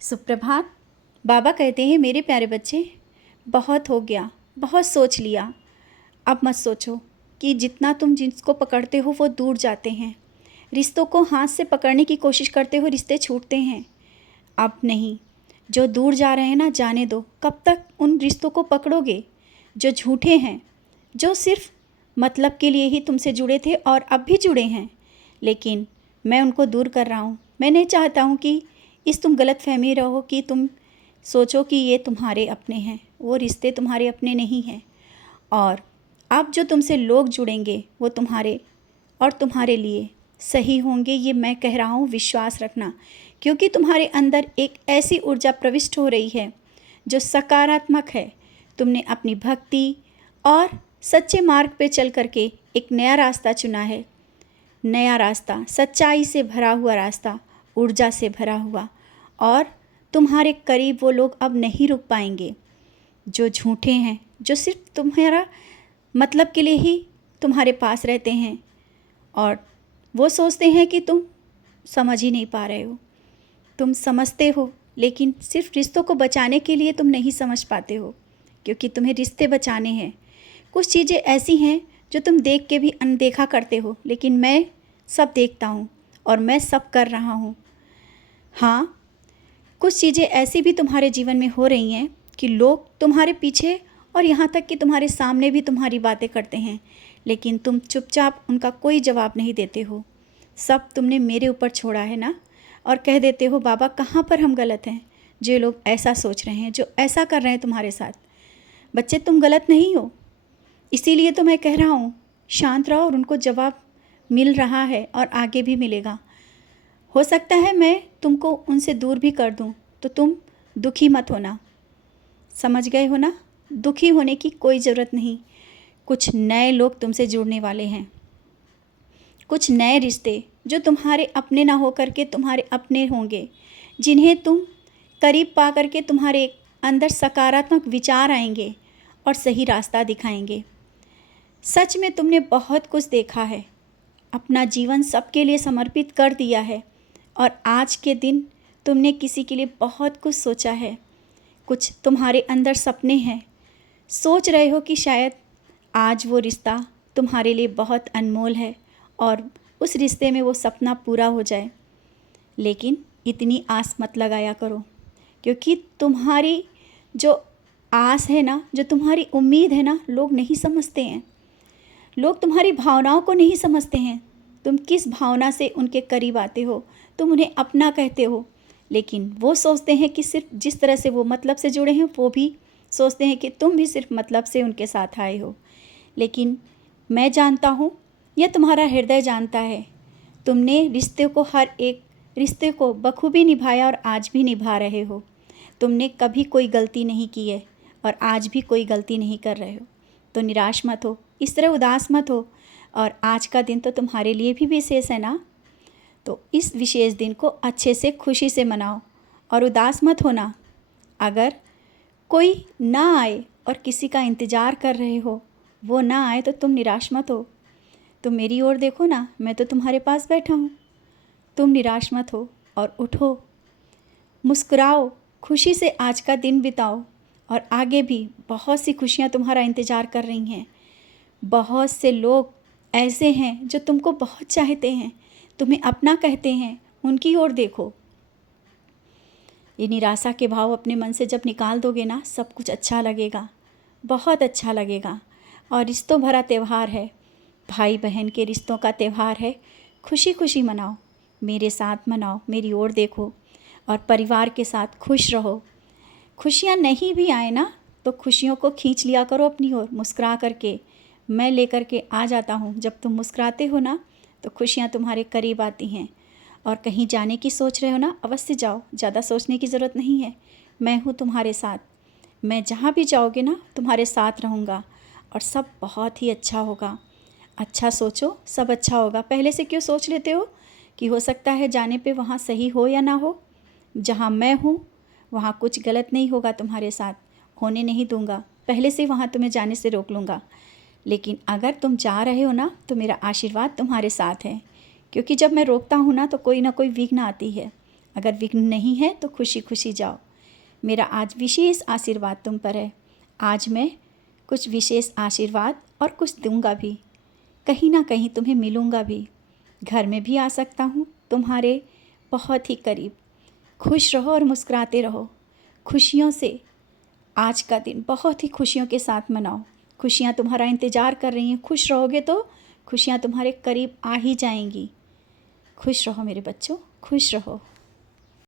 सुप्रभात। बाबा कहते हैं, मेरे प्यारे बच्चे, बहुत हो गया, बहुत सोच लिया। अब मत सोचो कि जितना तुम जिसको पकड़ते हो वो दूर जाते हैं। रिश्तों को हाथ से पकड़ने की कोशिश करते हो, रिश्ते छूटते हैं। अब नहीं, जो दूर जा रहे हैं ना, जाने दो। कब तक उन रिश्तों को पकड़ोगे जो झूठे हैं, जो सिर्फ मतलब के लिए ही तुमसे जुड़े थे और अब भी जुड़े हैं। लेकिन मैं उनको दूर कर रहा हूँ। मैं नहीं चाहता हूँ कि तुम गलत फहमी रहो, कि तुम सोचो कि ये तुम्हारे अपने हैं। वो रिश्ते तुम्हारे अपने नहीं हैं। और अब जो तुमसे लोग जुड़ेंगे वो तुम्हारे और तुम्हारे लिए सही होंगे, ये मैं कह रहा हूँ, विश्वास रखना। क्योंकि तुम्हारे अंदर एक ऐसी ऊर्जा प्रविष्ट हो रही है जो सकारात्मक है। तुमने अपनी भक्ति और सच्चे मार्ग पे चल करके एक नया रास्ता चुना है। नया रास्ता, सच्चाई से भरा हुआ रास्ता, ऊर्जा से भरा हुआ। और तुम्हारे करीब वो लोग अब नहीं रुक पाएंगे जो झूठे हैं, जो सिर्फ तुम्हारा मतलब के लिए ही तुम्हारे पास रहते हैं और वो सोचते हैं कि तुम समझ ही नहीं पा रहे हो। तुम समझते हो, लेकिन सिर्फ रिश्तों को बचाने के लिए तुम नहीं समझ पाते हो, क्योंकि तुम्हें रिश्ते बचाने हैं। कुछ चीज़ें ऐसी हैं जो तुम देख के भी अनदेखा करते हो, लेकिन मैं सब देखता हूँ और मैं सब कर रहा हूँ। हाँ, कुछ चीज़ें ऐसी भी तुम्हारे जीवन में हो रही हैं कि लोग तुम्हारे पीछे और यहाँ तक कि तुम्हारे सामने भी तुम्हारी बातें करते हैं, लेकिन तुम चुपचाप उनका कोई जवाब नहीं देते हो। सब तुमने मेरे ऊपर छोड़ा है ना, और कह देते हो, बाबा कहाँ पर हम गलत हैं जो लोग ऐसा सोच रहे हैं, जो ऐसा कर रहे हैं तुम्हारे साथ। बच्चे, तुम गलत नहीं हो। इसीलिए तो मैं कह रहा हूँ, शांत रहो और उनको जवाब मिल रहा है और आगे भी मिलेगा। हो सकता है मैं तुमको उनसे दूर भी कर दूं, तो तुम दुखी मत होना। समझ गए हो ना? दुखी होने की कोई ज़रूरत नहीं। कुछ नए लोग तुमसे जुड़ने वाले हैं, कुछ नए रिश्ते जो तुम्हारे अपने ना हो करके तुम्हारे अपने होंगे, जिन्हें तुम करीब पा करके तुम्हारे अंदर सकारात्मक विचार आएंगे और सही रास्ता दिखाएंगे। सच में तुमने बहुत कुछ देखा है, अपना जीवन सबके लिए समर्पित कर दिया है, और आज के दिन तुमने किसी के लिए बहुत कुछ सोचा है। कुछ तुम्हारे अंदर सपने हैं, सोच रहे हो कि शायद आज वो रिश्ता तुम्हारे लिए बहुत अनमोल है और उस रिश्ते में वो सपना पूरा हो जाए। लेकिन इतनी आस मत लगाया करो, क्योंकि तुम्हारी जो आस है ना, जो तुम्हारी उम्मीद है ना, लोग नहीं समझते हैं। लोग तुम्हारी भावनाओं को नहीं समझते हैं। तुम किस भावना से उनके करीब आते हो, तुम उन्हें अपना कहते हो, लेकिन वो सोचते हैं कि सिर्फ जिस तरह से वो मतलब से जुड़े हैं, वो भी सोचते हैं कि तुम भी सिर्फ मतलब से उनके साथ आए हो। लेकिन मैं जानता हूँ, यह तुम्हारा हृदय जानता है। तुमने रिश्ते को, हर एक रिश्ते को बखूबी निभाया और आज भी निभा रहे हो। तुमने कभी कोई गलती नहीं की है और आज भी कोई गलती नहीं कर रहे हो। तो निराश मत हो, इस तरह उदास मत हो। और आज का दिन तो तुम्हारे लिए भी विशेष है ना, तो इस विशेष दिन को अच्छे से खुशी से मनाओ और उदास मत होना। अगर कोई ना आए और किसी का इंतज़ार कर रहे हो, वो ना आए, तो तुम निराश मत हो। तुम मेरी ओर देखो ना, मैं तो तुम्हारे पास बैठा हूँ। तुम निराश मत हो और उठो, मुस्कुराओ, खुशी से आज का दिन बिताओ। और आगे भी बहुत सी खुशियाँ तुम्हारा इंतज़ार कर रही हैं। बहुत से लोग ऐसे हैं जो तुमको बहुत चाहते हैं, तुम्हें अपना कहते हैं, उनकी ओर देखो। ये निराशा के भाव अपने मन से जब निकाल दोगे ना, सब कुछ अच्छा लगेगा, बहुत अच्छा लगेगा। और रिश्तों भरा त्यौहार है, भाई बहन के रिश्तों का त्यौहार है। खुशी खुशी मनाओ, मेरे साथ मनाओ, मेरी ओर देखो और परिवार के साथ खुश रहो। खुशियाँ नहीं भी आए ना, तो खुशियों को खींच लिया करो अपनी ओर, मुस्कुरा करके। मैं लेकर के आ जाता हूँ। जब तुम मुस्कुराते हो ना, तो खुशियाँ तुम्हारे करीब आती हैं। और कहीं जाने की सोच रहे हो ना, अवश्य जाओ, ज़्यादा सोचने की ज़रूरत नहीं है। मैं हूँ तुम्हारे साथ। मैं जहाँ भी जाओगे ना, तुम्हारे साथ रहूँगा और सब बहुत ही अच्छा होगा। अच्छा सोचो, सब अच्छा होगा। पहले से क्यों सोच लेते हो कि हो सकता है जाने पे वहाँ सही हो या ना हो? जहाँ मैं हूँ वहाँ कुछ गलत नहीं होगा तुम्हारे साथ, होने नहीं दूँगा। पहले से वहाँ तुम्हें जाने से रोक लूँगा। लेकिन अगर तुम जा रहे हो ना, तो मेरा आशीर्वाद तुम्हारे साथ है, क्योंकि जब मैं रोकता हूँ ना, तो कोई ना कोई विघ्न आती है। अगर विघ्न नहीं है तो खुशी खुशी जाओ। मेरा आज विशेष आशीर्वाद तुम पर है। आज मैं कुछ विशेष आशीर्वाद और कुछ दूंगा भी, कहीं ना कहीं तुम्हें मिलूँगा भी। घर में भी आ सकता हूँ तुम्हारे बहुत ही करीब। खुश रहो और मुस्कुराते रहो। खुशियों से आज का दिन बहुत ही खुशियों के साथ मनाओ। खुशियाँ तुम्हारा इंतज़ार कर रही हैं। खुश रहोगे तो खुशियाँ तुम्हारे करीब आ ही जाएंगी। खुश रहो मेरे बच्चों, खुश रहो।